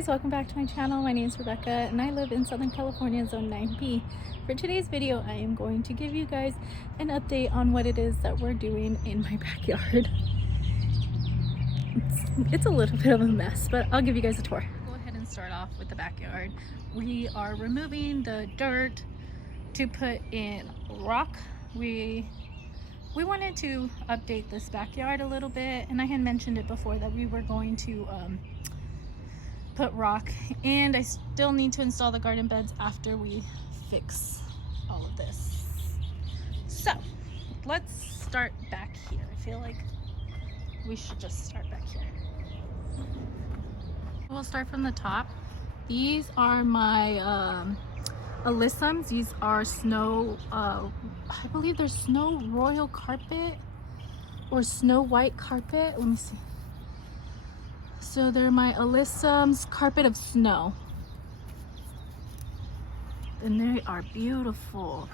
guys, welcome back to my channel. My name is Rebecca and I live in Southern California, Zone 9B. For today's video, I am going to give you guys an update on what it is that we're doing in my backyard. It's a little bit of a mess, but I'll give you guys a tour. Go ahead and start off with the backyard. We are removing the dirt to put in rock. We wanted to update this backyard a little bit, and I had mentioned it before that we were going to put rock, and I still need to install the garden beds after we fix all of this. So let's start back here. I feel like we should just start back here. We'll start from the top. These are my alyssums. These are snow, I believe they're snow royal carpet or snow white carpet. Let me see. So they're my alyssums carpet of snow. And they are beautiful.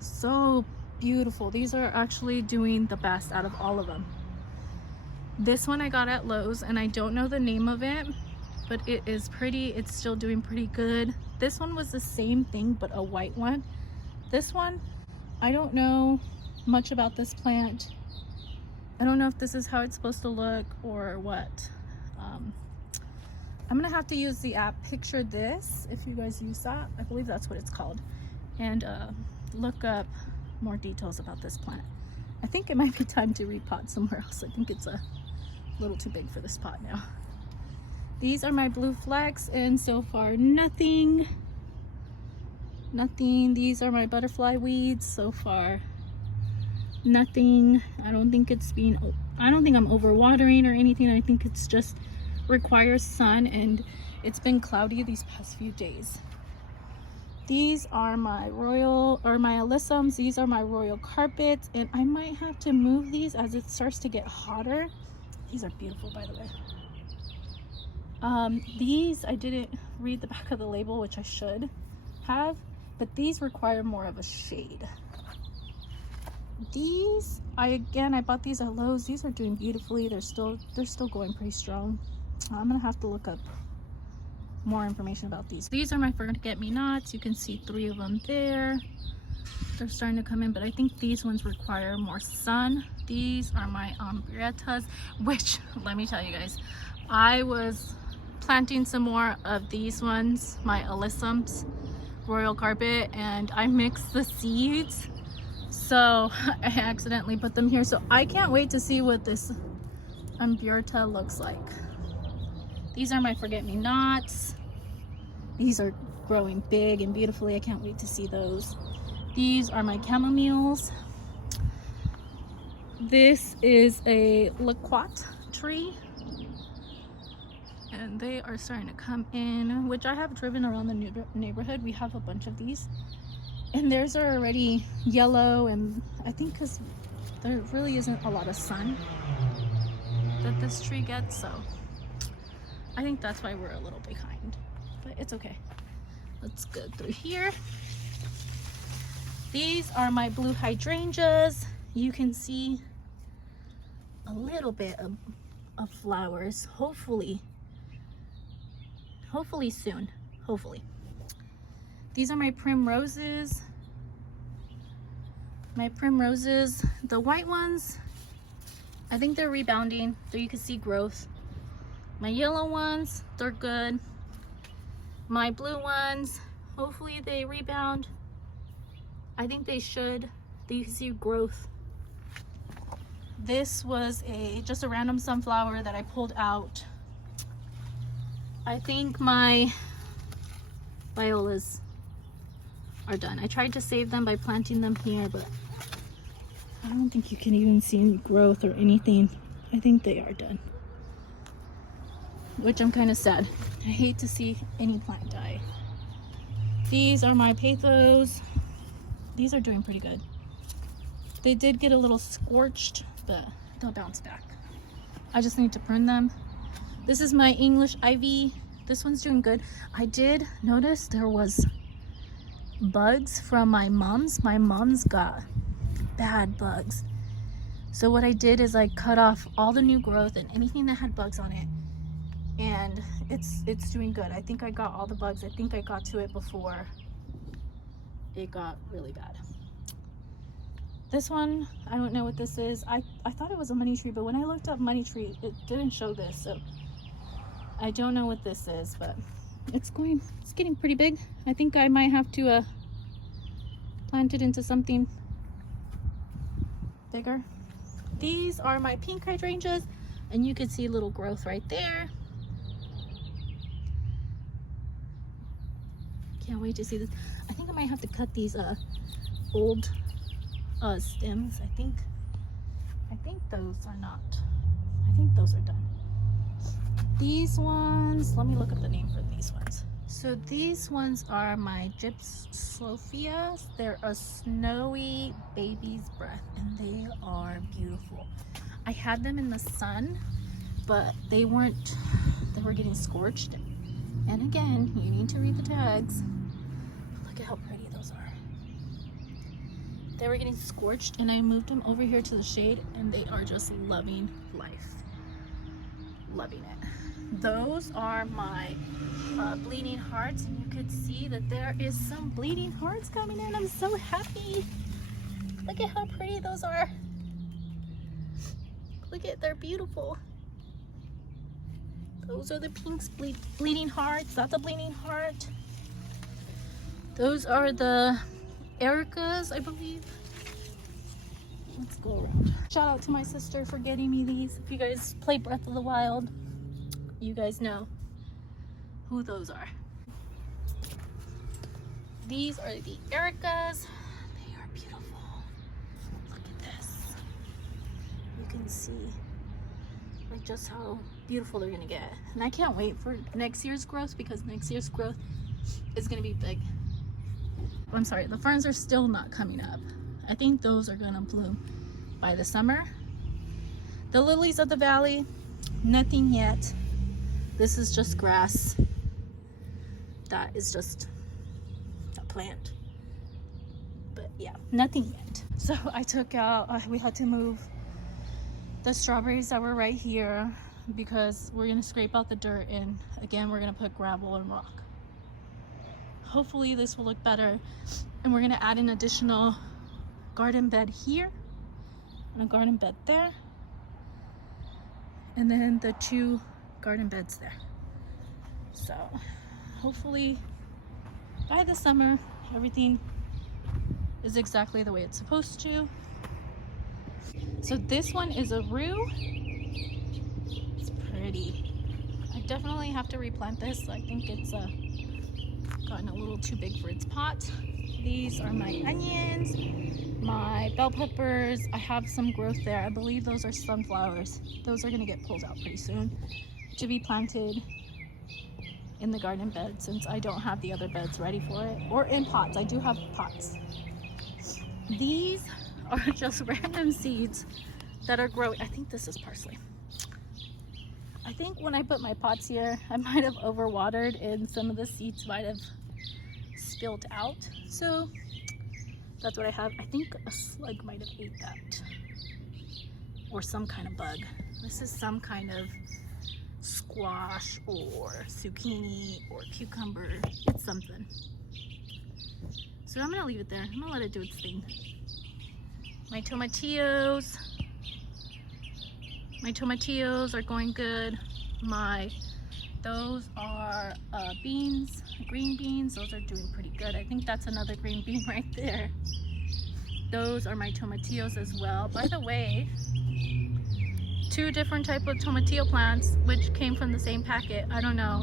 So beautiful. These are actually doing the best out of all of them. This one I got at Lowe's and I don't know the name of it, but it is pretty. It's still doing pretty good. This one was the same thing, but a white one. This one, I don't know much about this plant. I don't know if this is how it's supposed to look or what. I'm gonna have to use the app Picture This, if you guys use that. I believe that's what it's called. And look up more details about this plant. I think it might be time to repot somewhere else. I think it's a little too big for this pot now. These are my blue flecks, and so far nothing. These are my butterfly weeds. So far nothing. I don't think I'm overwatering or anything. I think it's just requires sun, and it's been cloudy these past few days. These are my alyssums. These are my royal carpets, and I might have to move these as it starts to get hotter. These are beautiful, by the way. These, I didn't read the back of the label, which I should have, but these require more of a shade. These, I bought these at Lowe's. These are doing beautifully. They're still going pretty strong. I'm gonna have to look up more information about these. These are my forget-me-nots. You can see 3 of them there. They're starting to come in, but I think these ones require more sun. These are my umbrettas, which, let me tell you guys, I was planting some more of these ones, my alyssums royal carpet, and I mixed the seeds, so I accidentally put them here. So I can't wait to see what this umbretta looks like. These are my forget-me-nots. These are growing big and beautifully. I can't wait to see those. These are my chamomiles. This is a Laquate Tree, and they are starting to come in, which I have driven around the neighborhood. We have a bunch of these, and theirs are already yellow, and I think because there really isn't a lot of sun that this tree gets, so I think that's why we're a little behind, but it's okay. Let's go through here. These are my blue hydrangeas. You can see a little bit of flowers, hopefully soon, hopefully. These are my primroses. The white ones, I think they're rebounding, so you can see growth. My yellow ones, they're good. My blue ones, hopefully they rebound. I think they should. You can see growth. This was just a random sunflower that I pulled out. I think my violas are done. I tried to save them by planting them here, but I don't think you can even see any growth or anything. I think they are done, which I'm kind of sad. I hate to see any plant die. These are my Pathos. These are doing pretty good. They did get a little scorched, but they'll bounce back. I just need to prune them. This is my English ivy. This one's doing good. I did notice there was bugs from my mom's. My mom's got bad bugs. So what I did is I cut off all the new growth and anything that had bugs on it. and it's doing good. I think I got all the bugs. I think I got to it before it got really bad. This one, I don't know what this is. I thought it was a money tree, but when I looked up money tree, it didn't show this, so I don't know what this is, but it's getting pretty big. I think I might have to plant it into something bigger. These are my pink hydrangeas, and you can see a little growth right there. Can't wait to see this. I think I might have to cut these old stems. I think those are not. I think those are done. These ones, let me look up the name for these ones. So these ones are my Gypsophias. They're a snowy baby's breath, and they are beautiful. I had them in the sun, but they were getting scorched. And again, you need to read the tags. Look at how pretty those are. They were getting scorched, and I moved them over here to the shade, and they are just loving life. Loving it. Those are my bleeding hearts, and you could see that there is some bleeding hearts coming in. I'm so happy. Look at how pretty those are. Look at, they're beautiful. Those are the pinks, bleeding hearts. That's a bleeding heart. Those are the Ericas, I believe. Let's go around. Shout out to my sister for getting me these. If you guys play Breath of the Wild, you guys know who those are. These are the Ericas. They are beautiful. Look at this. You can see like just how beautiful they're gonna get. And I can't wait for next year's growth, because next year's growth is gonna be big. I'm sorry, the ferns are still not coming up. I think those are gonna bloom by the summer. The lilies of the valley, nothing yet. This is just grass. That is just a plant. But yeah, nothing yet. So I took out, we had to move the strawberries that were right here, because we're gonna scrape out the dirt, and again, we're gonna put gravel and rock. Hopefully this will look better. And we're gonna add an additional garden bed here and a garden bed there, and then the 2 garden beds there. So hopefully by the summer everything is exactly the way it's supposed to. So this one is a rue. It's pretty. I definitely have to replant this. I think it's gotten a little too big for its pot. These are my onions, my bell peppers. I have some growth there. I believe those are sunflowers. Those are gonna get pulled out pretty soon to be planted in the garden bed, since I don't have the other beds ready for it, or in pots. I do have pots. These are just random seeds that are growing. I think this is parsley. I think when I put my pots here, I might have overwatered, and some of the seeds might have spilled out. So that's what I have. I think a slug might have ate that, or some kind of bug. This is some kind of squash or zucchini or cucumber. It's something. So I'm gonna leave it there. I'm gonna let it do its thing. My tomatillos are going good. Those are beans, green beans. Those are doing pretty good. I think that's another green bean right there. Those are my tomatillos as well. By the way, 2 different type of tomatillo plants, which came from the same packet. I don't know.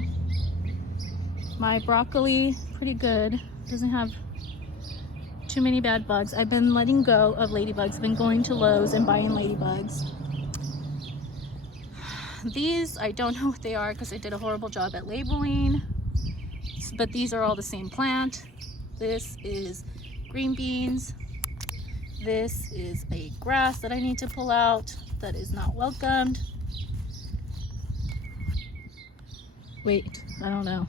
My broccoli, pretty good. Doesn't have too many bad bugs. I've been letting go of ladybugs. I've been going to Lowe's and buying ladybugs. These, I don't know what they are, because I did a horrible job at labeling. But these are all the same plant. This is green beans. This is a grass that I need to pull out that is not welcomed. Wait, I don't know.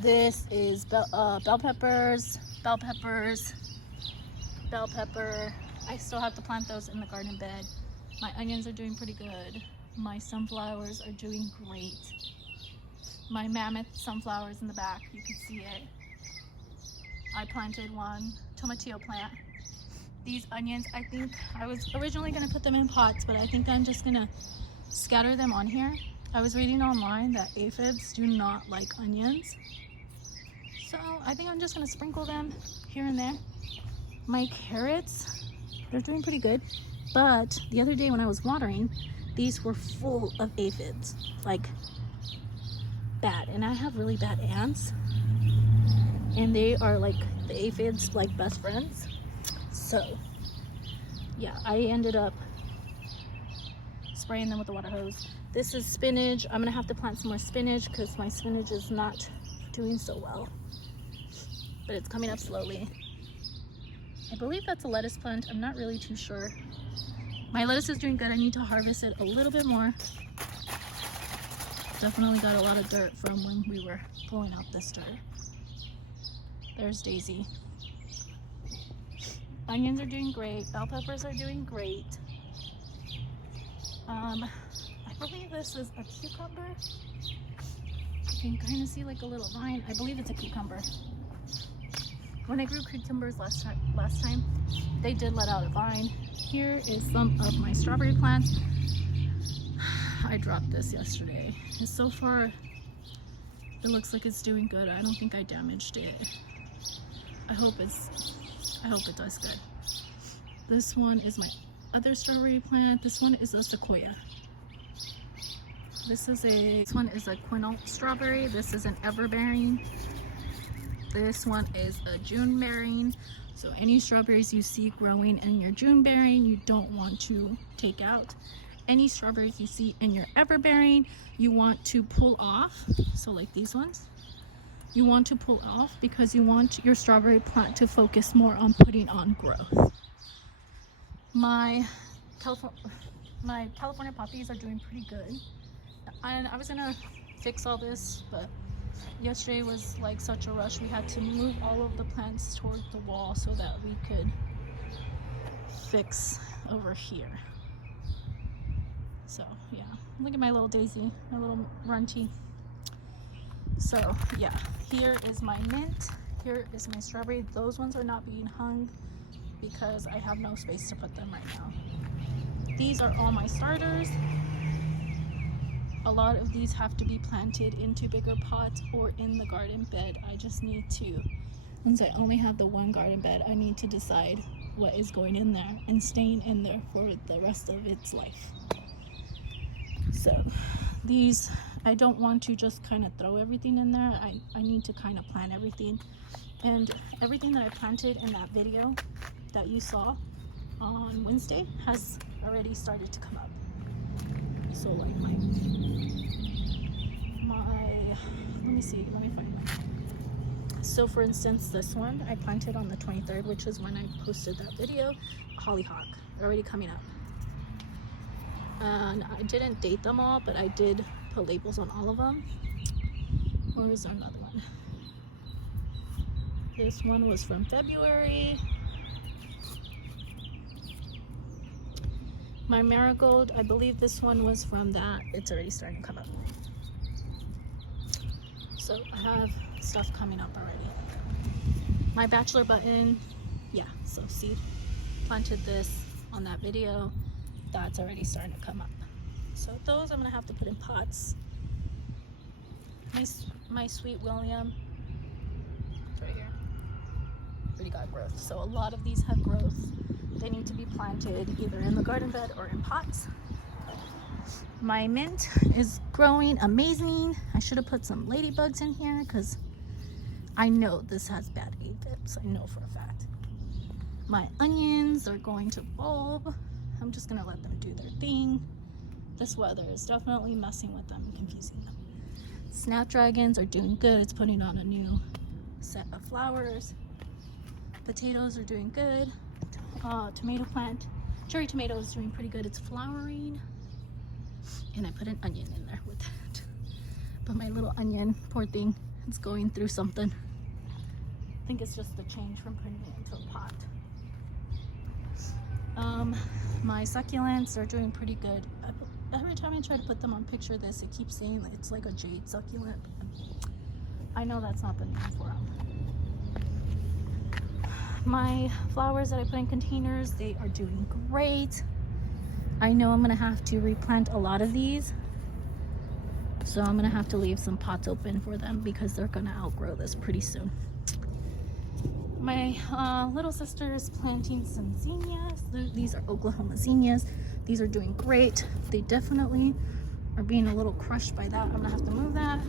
This is bell peppers, bell pepper. I still have to plant those in the garden bed. My onions are doing pretty good. My sunflowers are doing great. My mammoth sunflowers in the back, you can see it. I planted one tomatillo plant. These onions, I think I was originally gonna put them in pots, but I think I'm just gonna scatter them on here. I was reading online that aphids do not like onions. So I think I'm just gonna sprinkle them here and there. My carrots, they're doing pretty good. But the other day when I was watering, these were full of aphids, like bad. And I have really bad ants. And they are like the aphids, like best friends. So yeah, I ended up spraying them with the water hose. This is spinach. I'm gonna have to plant some more spinach because my spinach is not doing so well. But it's coming up slowly. I believe that's a lettuce plant. I'm not really too sure. My lettuce is doing good. I need to harvest it a little bit more. Definitely got a lot of dirt from when we were pulling out this dirt. There's Daisy. Onions are doing great. Bell peppers are doing great. I believe this is a cucumber. You can kind of see like a little vine. I believe it's a cucumber. When I grew cucumbers last time, they did let out a vine. Here is some of my strawberry plants. I dropped this yesterday. And so far, it looks like it's doing good. I don't think I damaged it. I hope it does good. This one is my other strawberry plant. This one is a sequoia. This one is a quinault strawberry. This is an everbearing. This one is a June bearing. So any strawberries you see growing in your June bearing, you don't want to take out. Any strawberries you see in your everbearing, you want to pull off. So like these ones, you want to pull off because you want your strawberry plant to focus more on putting on growth. My California poppies are doing pretty good. And I was gonna fix all this, but yesterday was like such a rush. We had to move all of the plants toward the wall so that we could fix over here. So yeah, look at my little Daisy, my little runty. So yeah, here is my mint. Here is my strawberry. Those ones are not being hung because I have no space to put them right now. These are all my starters. A lot of these have to be planted into bigger pots or in the garden bed. I just need to, since I only have the one garden bed, I need to decide what is going in there and staying in there for the rest of its life. So these, I don't want to just kind of throw everything in there. I need to kind of plant everything. And everything that I planted in that video that you saw on Wednesday has already started to come up. So like my let me see, let me find one. So for instance, this one I planted on the 23rd, which is when I posted that video. Hollyhock, already coming up. And I didn't date them all, but I did put labels on all of them. Where is another one? This one was from February. My marigold, I believe this one was from that. It's already starting to come up. So I have stuff coming up already. My bachelor button, yeah, so see, planted this on that video. That's already starting to come up. So those I'm gonna have to put in pots. My sweet William, right here, already got growth. So a lot of these have growth. They need to be planted either in the garden bed or in pots. My mint is growing amazing. I should have put some ladybugs in here because I know this has bad aphids. I know for a fact. My onions are going to bulb. I'm just gonna let them do their thing. This weather is definitely messing with them and confusing them. Snapdragons are doing good. It's putting on a new set of flowers. Potatoes are doing good. Tomato plant, cherry tomato is doing pretty good. It's flowering, and I put an onion in there with that. But my little onion, poor thing, it's going through something. I think it's just the change from putting it into a pot. My succulents are doing pretty good. Every time I try to put them on picture this, it keeps saying that it's like a jade succulent. I know that's not the name for them. My flowers that I put in containers, they are doing great. I know I'm gonna have to replant a lot of these, so I'm gonna have to leave some pots open for them because they're gonna outgrow this pretty soon. My little sister is planting some zinnias. These are Oklahoma zinnias. These are doing great. They definitely are being a little crushed by that. I'm gonna have to move that.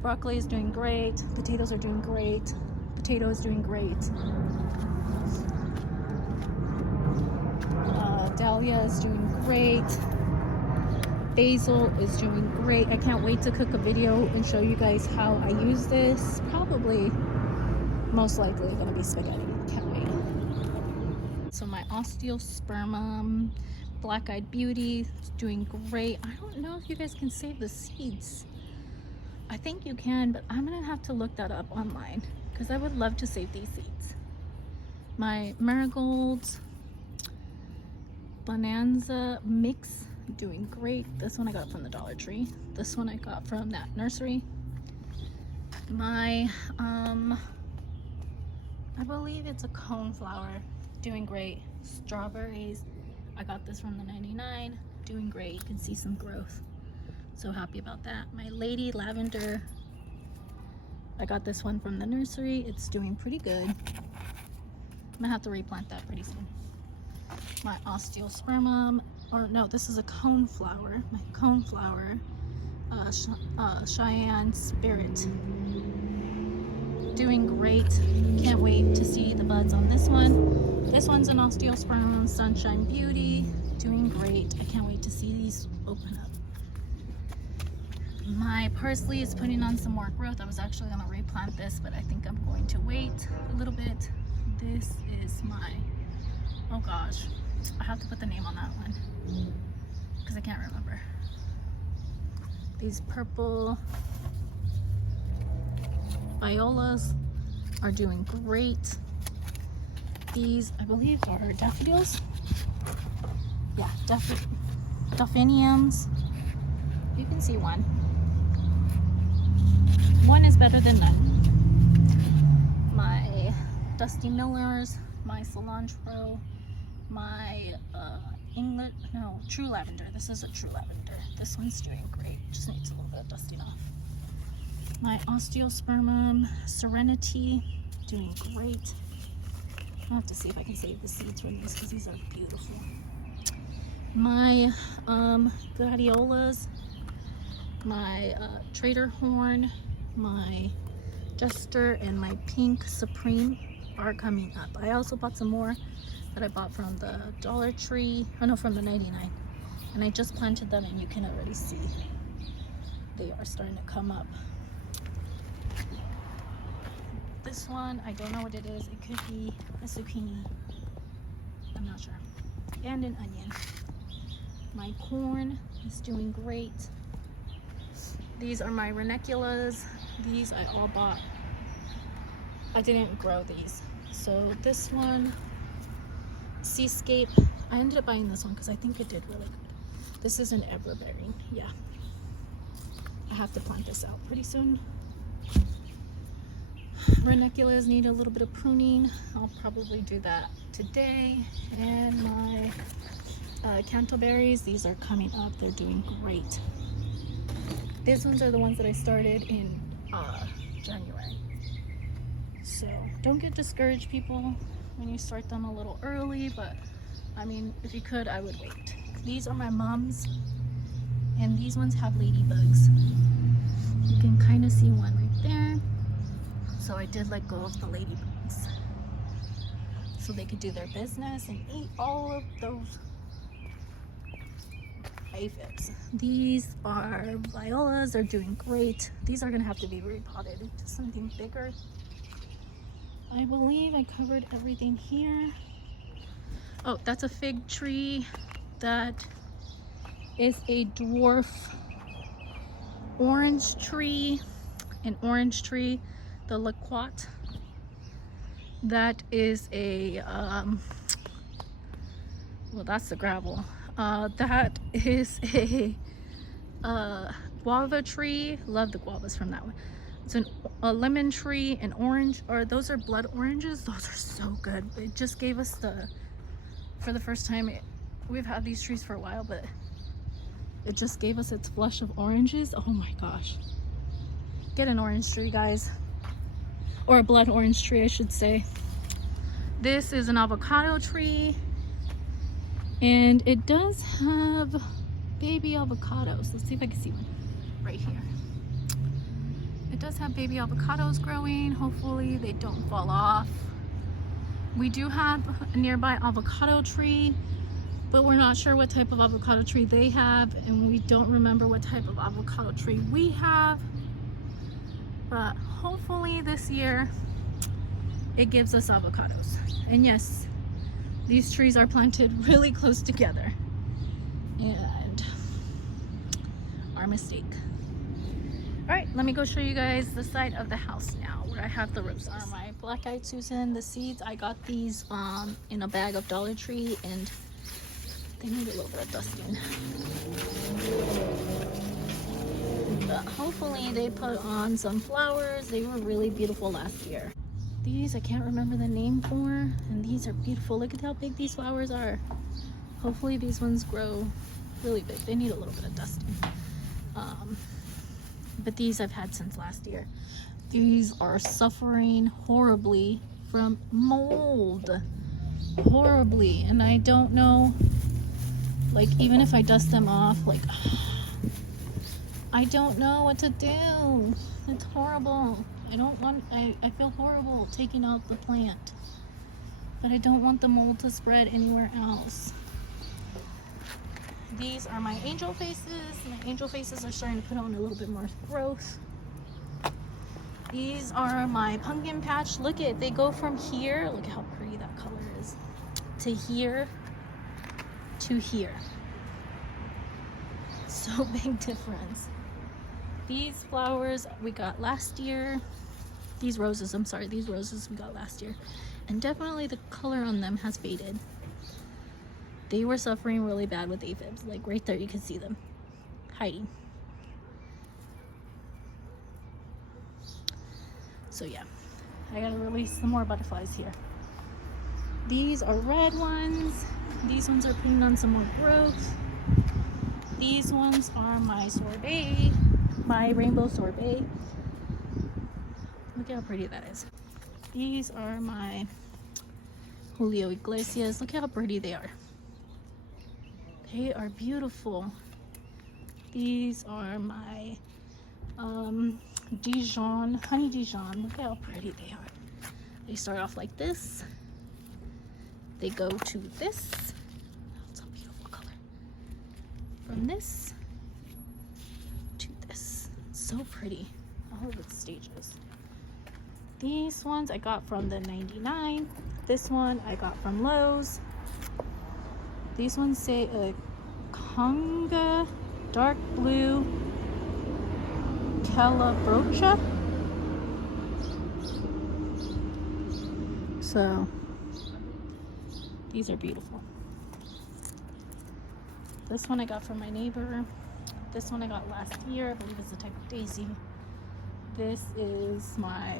Broccoli is doing great. Potatoes are doing great. Potato is doing great. Dahlia is doing great. Basil is doing great. I can't wait to cook a video and show you guys how I use this. Probably, most likely, gonna be spaghetti. Can't wait. So my osteospermum, black-eyed beauty, is doing great. I don't know if you guys can save the seeds. I think you can, but I'm gonna have to look that up online because I would love to save these seeds. My marigolds, bonanza mix, doing great. This one I got from the Dollar Tree. This one I got from that nursery. My I believe it's a coneflower, doing great. Strawberries, I got this from the 99, doing great. You can see some growth. So happy about that. My lady lavender, I got this one from the nursery. It's doing pretty good. I'm gonna have to replant that pretty soon. My osteospermum, or no, this is a coneflower. My coneflower, Cheyenne Spirit, doing great. Can't wait to see the buds on this one. This one's an osteospermum Sunshine Beauty, doing great. I can't wait to see these open up. My parsley is putting on some more growth. I was actually going to replant this, but I think I'm going to wait a little bit. This is my, oh gosh, I have to put the name on that one because I can't remember. These purple violas are doing great. These, I believe, are daffodils. Yeah, delphiniums. You can see one. One is better than none. My Dusty Millers, my cilantro, my true lavender. This is a true lavender. This one's doing great. Just needs a little bit of dusting off. My osteospermum Serenity, doing great. I'll have to see if I can save the seeds from these because these are beautiful. My gladiolas, my Trader Horn, my Jester, and my Pink Supreme are coming up. I also bought some more that I bought from the Dollar Tree, oh no, from the 99. And I just planted them and you can already see they are starting to come up. This one, I don't know what it is. It could be a zucchini. I'm not sure. And an onion. My corn is doing great. These are my ranunculus. These I all bought. I didn't grow these. So this one, Seascape. I ended up buying this one because I think it did really good. This is an everbearing. Yeah. I have to plant this out pretty soon. Ranunculus need a little bit of pruning. I'll probably do that today. And my canterberries, these are coming up. They're doing great. These ones are the ones that I started in January. So don't get discouraged, people, when you start them a little early, but I mean, if you could, I would wait. These are my mums, and these ones have ladybugs. You can kind of see one right there. So I did let go of the ladybugs so they could do their business and eat all of those aphids. These are violas. They're doing great. These are going to have to be repotted into something bigger. I believe I covered everything here. Oh, that's a fig tree. That is a dwarf orange tree. An orange tree. The Laquate. That is a Well, that's the gravel. That is a guava tree. Love the guavas from that one. It's a lemon tree, an orange, or those are blood oranges. Those are so good. It just gave us for the first time, we've had these trees for a while, but it just gave us its flush of oranges. Oh my gosh. Get an orange tree, guys. Or a blood orange tree, I should say. This is an avocado tree. And it does have baby avocados. Let's see if I can see one right here. It does have baby avocados growing. Hopefully they don't fall off. We do have a nearby avocado tree, but we're not sure what type of avocado tree they have, and we don't remember what type of avocado tree we have. But hopefully this year it gives us avocados. And yes, these trees are planted really close together, and our mistake. All right, let me go show you guys the side of the house now where I have the roses. These are my black-eyed Susan. The seeds, I got these in a bag of Dollar Tree, and they need a little bit of dusting. But hopefully they put on some flowers. They were really beautiful last year. These I can't remember the name for, and these are beautiful. Look at how big these flowers are. Hopefully these ones grow really big. They need a little bit of dusting. But these I've had since last year. These are suffering horribly from mold. Horribly. And I don't know, like, even if I dust them off, like, I don't know what to do. It's horrible. I feel horrible taking out the plant, but I don't want the mold to spread anywhere else. These are my angel faces. My angel faces are starting to put on a little bit more growth. These are my pumpkin patch. Look at, they go from here, look at how pretty that color is, to here to here. So big difference. These flowers we got last year. These roses, I'm sorry, these roses we got last year. And definitely the color on them has faded. They were suffering really bad with aphids. Like right there, you can see them hiding. So yeah, I gotta release some more butterflies here. These are red ones. These ones are putting on some more growth. These ones are my sorbet, my rainbow sorbet. Look how pretty that is. These are my Julio Iglesias. Look how pretty they are. They are beautiful. These are my Dijon, honey Dijon. Look how pretty they are. They start off like this. They go to this. That's a beautiful color. From this to this. So pretty. All of its stages. These ones I got from the 99. This one I got from Lowe's. These ones say a Conga dark blue Calabrocha. So these are beautiful. This one I got from my neighbor. This one I got last year. I believe it's a type of daisy. This is my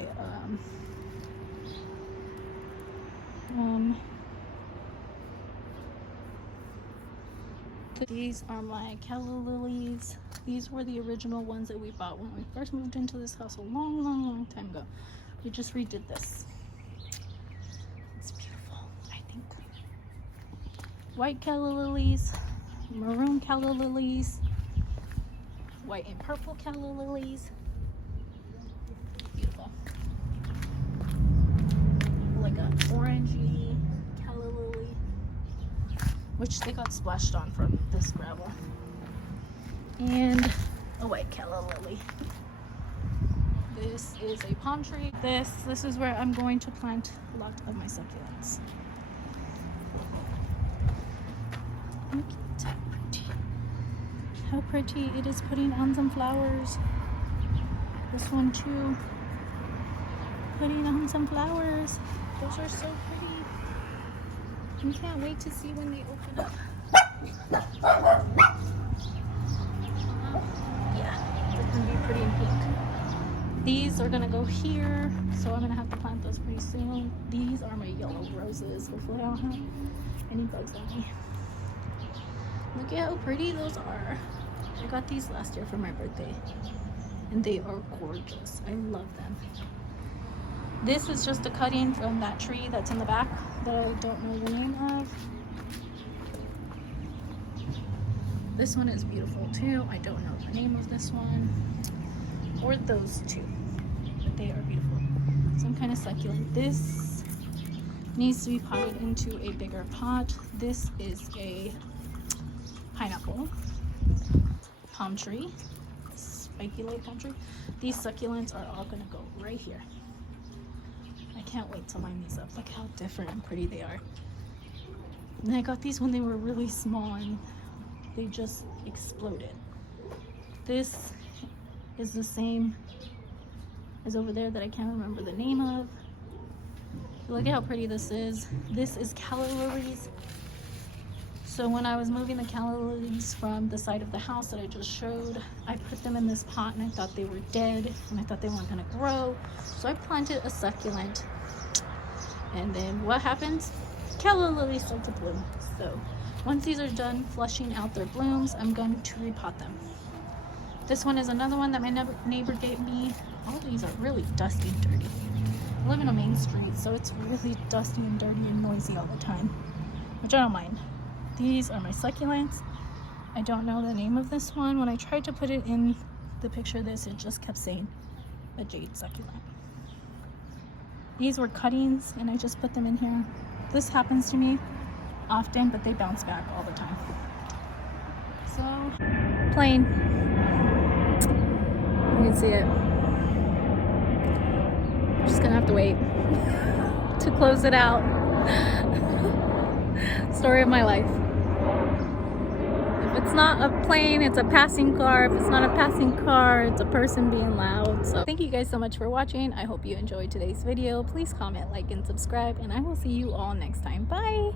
these are my Calla Lilies. These were the original ones that we bought when we first moved into this house a long time ago. We just redid this. It's beautiful, I think. White Calla Lilies, maroon Calla Lilies, white and purple Calla Lilies. Beautiful. Like an orangey Calla Lily, which they got splashed on from this gravel. And a white Calla Lily. This is a palm tree. This is where I'm going to plant a lot of my succulents. Look at how pretty. How pretty it is putting on some flowers. This one too. Putting on some flowers. Those are so pretty. I can't wait to see when they open up. Yeah, they're gonna be pretty in pink. These are gonna go here, so I'm gonna have to plant those pretty soon. These are my yellow roses. Hopefully I don't have any bugs on me. Look at how pretty those are. I got these last year for my birthday, and they are gorgeous. I love them. This is just a cutting from that tree that's in the back that I don't know the name of. This one is beautiful too. I don't know the name of this one or those two, but they are beautiful. Some kind of succulent. This needs to be potted into a bigger pot. This is a pineapple palm tree, spiky leaf palm tree. These succulents are all gonna go right here. I can't wait to line these up. Look how different and pretty they are. And I got these when they were really small and they just exploded. This is the same as over there that I can't remember the name of. Look at how pretty this is. This is Calla Lilies. So when I was moving the Calla Lilies from the side of the house that I just showed, I put them in this pot and I thought they were dead and I thought they weren't gonna grow. So I planted a succulent. And then what happens? Calla Lilies start to bloom. So once these are done flushing out their blooms, I'm going to repot them. This one is another one that my neighbor gave me. All these are really dusty and dirty. I live in a main street, so it's really dusty and dirty and noisy all the time, which I don't mind. These are my succulents. I don't know the name of this one. When I tried to put it in the picture of this, it just kept saying a jade succulent. These were cuttings and I just put them in here. This happens to me often, but they bounce back all the time. So, plain. You can see it. I'm just gonna have to wait to close it out. Story of my life. If it's not a plane, it's a passing car. If it's not a passing car, it's a person being loud. So thank you guys so much for watching. I hope you enjoyed today's video. Please comment, like, and subscribe, and I will see you all next time. Bye!